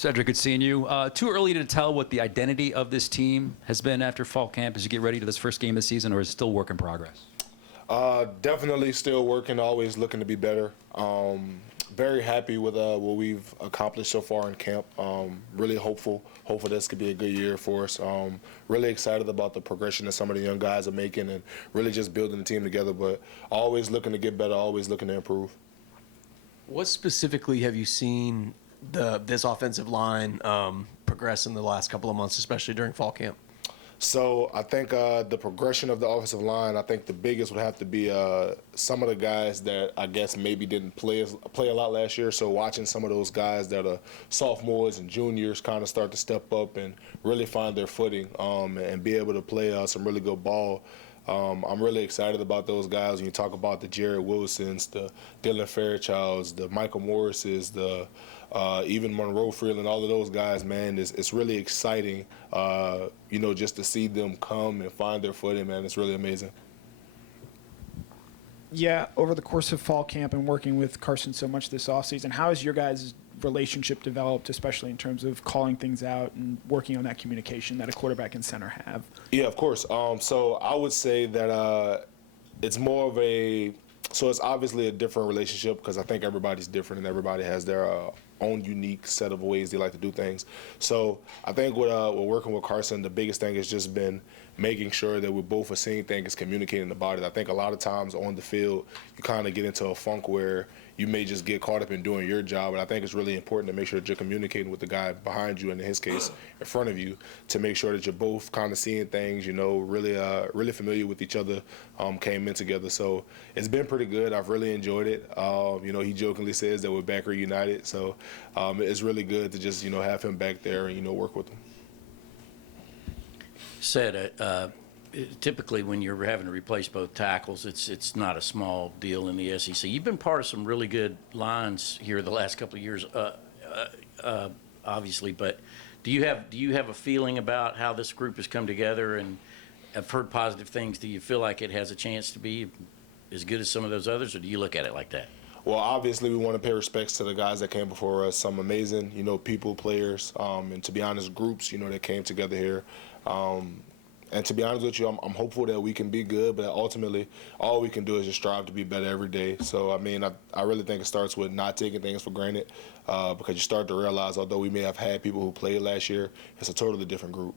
Cedric, good seeing you. Too early to tell what the identity of this team has been after fall camp as you get ready to this first game of the season, or is it still work in progress? Definitely still working, always looking to be better. Very happy with what we've accomplished so far in camp. Really hopeful this could be a good year for us. Really excited about the progression that some of the young guys are making and really just building the team together, but always looking to get better, always looking to improve. What specifically have you seen this offensive line progress in the last couple of months, especially during fall camp? So I think the progression of the offensive line, I think the biggest would have to be some of the guys that I guess maybe didn't play a lot last year. So watching some of those guys that are sophomores and juniors kind of start to step up and really find their footing and be able to play some really good ball. I'm really excited about those guys. When you talk about the Jared Wilsons, the Dylan Fairchilds, the Michael Morrises, the even Monroe Freeland, all of those guys, man, it's really exciting, just to see them come and find their footing, man. It's really amazing. Yeah, over the course of fall camp and working with Carson so much this offseason, how has your guys' relationship developed, especially in terms of calling things out and working on that communication that a quarterback and center have? Yeah, of course. So I would say that it's more of it's obviously a different relationship because I think everybody's different and everybody has their own unique set of ways they like to do things. So I think with working with Carson, the biggest thing has just been making sure that we both are seeing things, communicating about it. I think a lot of times on the field, you kind of get into a funk where you may just get caught up in doing your job. And I think it's really important to make sure that you're communicating with the guy behind you, and in his case, in front of you, to make sure that you're both kind of seeing things, really familiar with each other, came in together. So it's been pretty good. I've really enjoyed it. He jokingly says that we're back reunited. So it's really good to just, have him back there and, work with him. Said, typically when you're having to replace both tackles, it's not a small deal in the SEC. You've been part of some really good lines here the last couple of years, obviously. But do you have a feeling about how this group has come together? And I've heard positive things. Do you feel like it has a chance to be as good as some of those others, or do you look at it like that? Well, obviously, we want to pay respects to the guys that came before us. Some amazing, people, players, and to be honest, groups, that came together here. And to be honest with you, I'm hopeful that we can be good, but ultimately, all we can do is just strive to be better every day. So, I really think it starts with not taking things for granted because you start to realize, although we may have had people who played last year, it's a totally different group.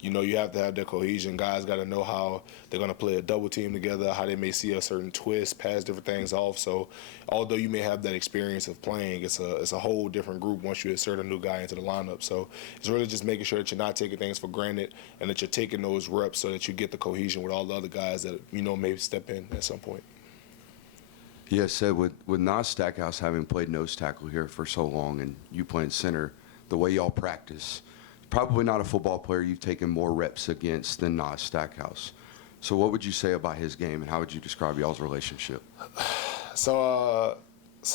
You have to have that cohesion. Guys got to know how they're going to play a double team together, how they may see a certain twist, pass different things off. So although you may have that experience of playing, it's a whole different group once you insert a new guy into the lineup. So it's really just making sure that you're not taking things for granted and that you're taking those reps so that you get the cohesion with all the other guys that, may step in at some point. Yeah, said with Nas Stackhouse having played nose tackle here for so long and you playing center, the way y'all practice, probably not a football player you've taken more reps against than Nas Stackhouse. So what would you say about his game, and how would you describe y'all's relationship? So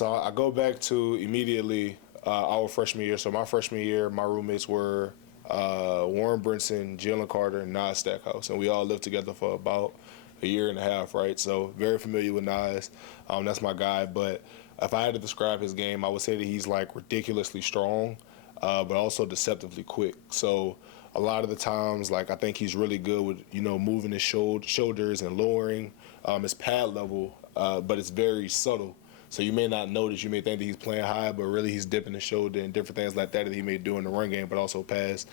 I go back to immediately our freshman year. So my freshman year, my roommates were Warren Brinson, Jalen Carter, and Nas Stackhouse, and we all lived together for about a year and a half, right? So very familiar with Nas. That's my guy. But if I had to describe his game, I would say that he's ridiculously strong, but also deceptively quick. So a lot of the times, I think he's really good with, moving his shoulders and lowering his pad level, but it's very subtle. So you may not notice, you may think that he's playing high, but really he's dipping his shoulder and different things like that he may do in the run game, but also pass.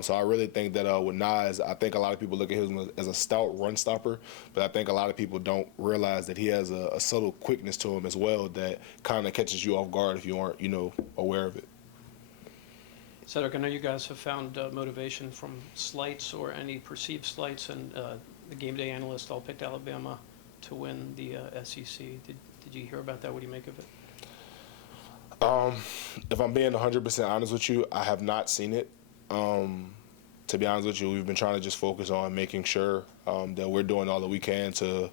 So I really think that with Nas, I think a lot of people look at him as a stout run stopper, but I think a lot of people don't realize that he has a subtle quickness to him as well that kind of catches you off guard if you aren't, aware of it. Cedric, I know you guys have found motivation from slights or any perceived slights, and the game day analysts all picked Alabama to win the SEC. Did you hear about that? What do you make of it? If I'm being 100% honest with you, I have not seen it. To be honest with you, we've been trying to just focus on making sure that we're doing all that we can to,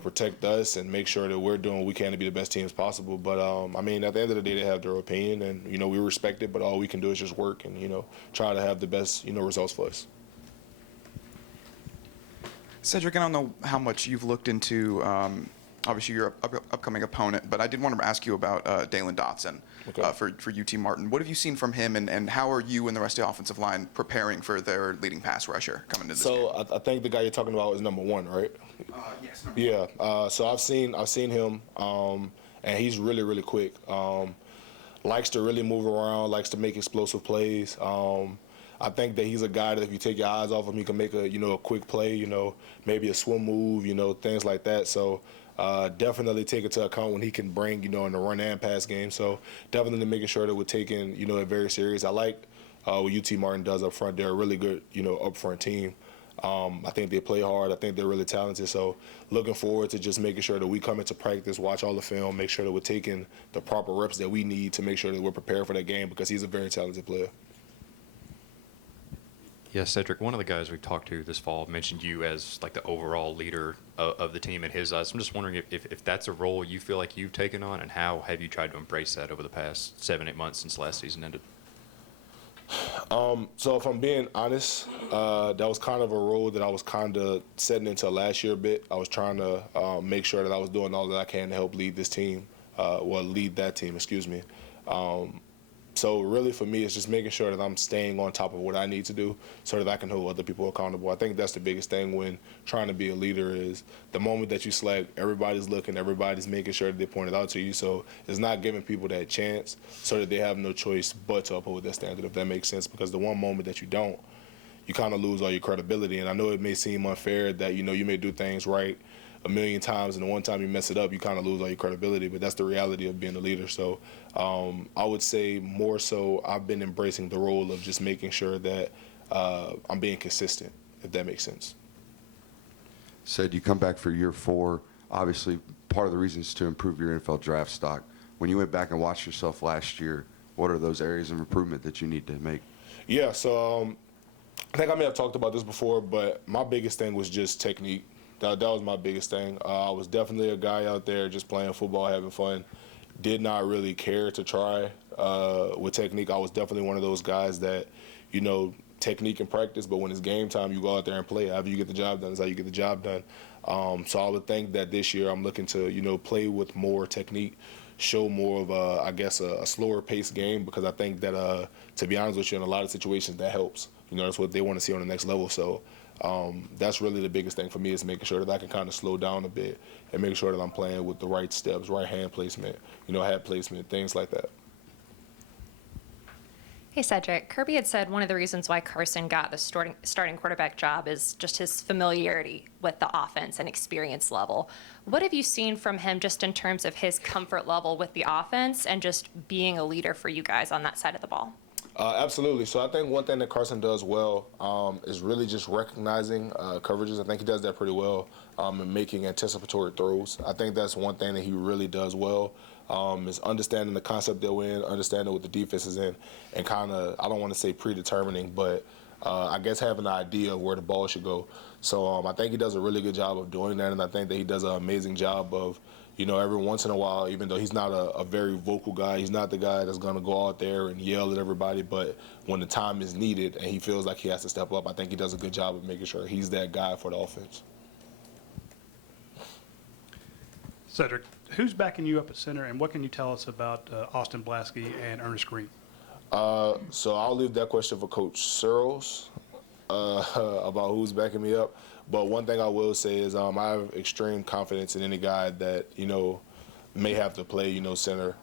protect us and make sure that we're doing what we can to be the best teams possible. But, at the end of the day, they have their opinion, and, we respect it, but all we can do is just work and, try to have the best, results for us. Cedric, I don't know how much you've looked into obviously your upcoming opponent, but I did want to ask you about Dalen Dotson for UT Martin. What have you seen from him, and how are you and the rest of the offensive line preparing for their leading pass rusher coming into this game? So I think the guy you're talking about is number 1, right? Yes. Yeah. So I've seen him, and he's really, really quick. Likes to really move around, likes to make explosive plays. I think that he's a guy that if you take your eyes off him, he can make a quick play, maybe a swim move, things like that. So definitely take it to account when he can bring, in the run and pass game. So definitely making sure that we're taking, it very serious. I like what UT Martin does up front. They're a really good, up front team. I think they play hard. I think they're really talented. So looking forward to just making sure that we come into practice, watch all the film, make sure that we're taking the proper reps that we need to make sure that we're prepared for that game because he's a very talented player. Yeah, Cedric, one of the guys we talked to this fall mentioned you as like the overall leader of the team in his eyes. I'm just wondering if that's a role you feel like you've taken on, and how have you tried to embrace that over the past 7-8 months since last season ended? So if I'm being honest, that was kind of a role that I was kind of setting into last year a bit. I was trying to make sure that I was doing all that I can to help lead this team, lead that team, excuse me. So really for me, it's just making sure that I'm staying on top of what I need to do so that I can hold other people accountable. I think that's the biggest thing when trying to be a leader is the moment that you slack, everybody's looking, everybody's making sure that they point it out to you. So it's not giving people that chance so that they have no choice but to uphold that standard, if that makes sense. Because the one moment that you don't, you kind of lose all your credibility. And I know it may seem unfair that, you may do things right a million times, and the one time you mess it up, you kind of lose all your credibility. But that's the reality of being a leader. So I would say more so I've been embracing the role of just making sure that I'm being consistent, if that makes sense. Said you come back for year 4. Obviously, part of the reason is to improve your NFL draft stock. When you went back and watched yourself last year, what are those areas of improvement that you need to make? Yeah, so I think I may have talked about this before, but my biggest thing was just technique. That was my biggest thing. I was definitely a guy out there just playing football, having fun. Did not really care to try with technique. I was definitely one of those guys that, technique and practice, but when it's game time, you go out there and play. However you get the job done is how you get the job done. So I would think that this year I'm looking to, play with more technique, show more of a slower paced game, because I think that, to be honest with you, in a lot of situations that helps. That's what they want to see on the next level. So that's really the biggest thing for me, is making sure that I can kind of slow down a bit and make sure that I'm playing with the right steps, right hand placement, head placement, things like that. Hey, Cedric. Kirby had said one of the reasons why Carson got the starting quarterback job is just his familiarity with the offense and experience level. What have you seen from him just in terms of his comfort level with the offense and just being a leader for you guys on that side of the ball? Absolutely. So I think one thing that Carson does well is really just recognizing coverages. I think he does that pretty well, and making anticipatory throws. I think that's one thing that he really does well, is understanding the concept that we're in, understanding what the defense is in, and kind of, I don't want to say predetermining, but I guess having an idea of where the ball should go. So I think he does a really good job of doing that, and I think that he does an amazing job of, every once in a while, even though he's not a very vocal guy, he's not the guy that's going to go out there and yell at everybody, but when the time is needed and he feels like he has to step up, I think he does a good job of making sure he's that guy for the offense. Cedric, who's backing you up at center, and what can you tell us about Austin Blaskey and Ernest Green? So I'll leave that question for Coach Searles about who's backing me up. But one thing I will say is I have extreme confidence in any guy that, may have to play, center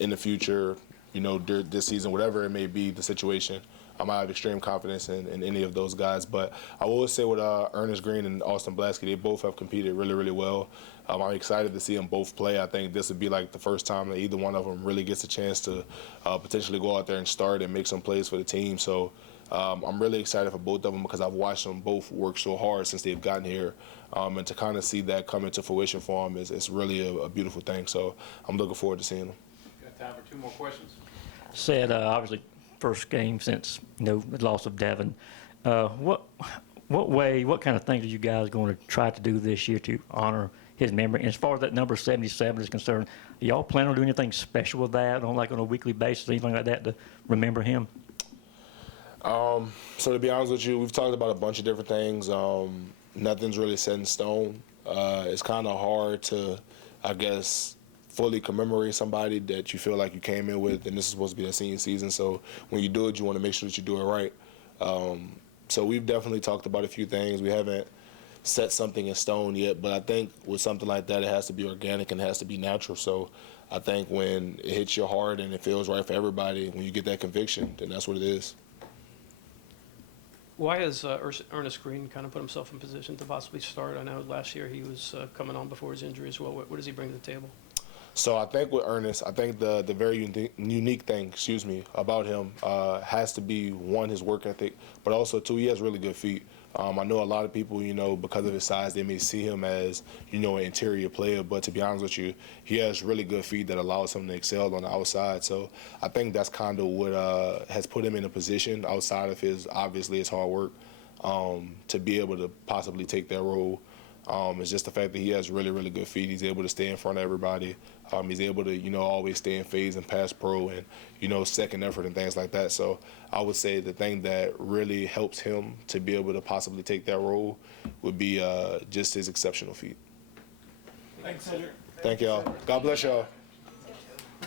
in the future, this season, whatever it may be, the situation. I have extreme confidence in any of those guys. But I will say with Ernest Green and Austin Blaskey, they both have competed really, really well. I'm excited to see them both play. I think this would be like the first time that either one of them really gets a chance to potentially go out there and start and make some plays for the team. So I'm really excited for both of them because I've watched them both work so hard since they've gotten here. And to kind of see that come into fruition for them is really a beautiful thing. So I'm looking forward to seeing them. Got time for 2 more questions. Said, obviously, first game since, the loss of Devin. What kind of things are you guys going to try to do this year to honor his memory? And as far as that number 77 is concerned, are y'all planning on doing anything special with that, on a weekly basis, anything like that to remember him? So to be honest with you, we've talked about a bunch of different things. Nothing's really set in stone. It's kind of hard to, I guess, fully commemorate somebody that you feel like you came in with, and this is supposed to be their senior season. So when you do it, you want to make sure that you do it right. So we've definitely talked about a few things. We haven't set something in stone yet, but I think with something like that, it has to be organic and it has to be natural. So I think when it hits your heart and it feels right for everybody, when you get that conviction, then that's what it is. Why has Ernest Green kind of put himself in position to possibly start? I know last year he was coming on before his injury as well. What does he bring to the table? So I think with Ernest, I think the very unique thing, about him has to be, one, his work ethic, but also, two, he has really good feet. I know a lot of people, because of his size, they may see him as, an interior player, but to be honest with you, he has really good feet that allows him to excel on the outside. So I think that's kind of what has put him in a position outside of his hard work to be able to possibly take that role. It's just the fact that he has really, really good feet. He's able to stay in front of everybody. He's able to, always stay in phase and pass pro and, second effort and things like that. So I would say the thing that really helps him to be able to possibly take that role would be just his exceptional feet. Thanks, Cedric. Thank y'all. God bless y'all.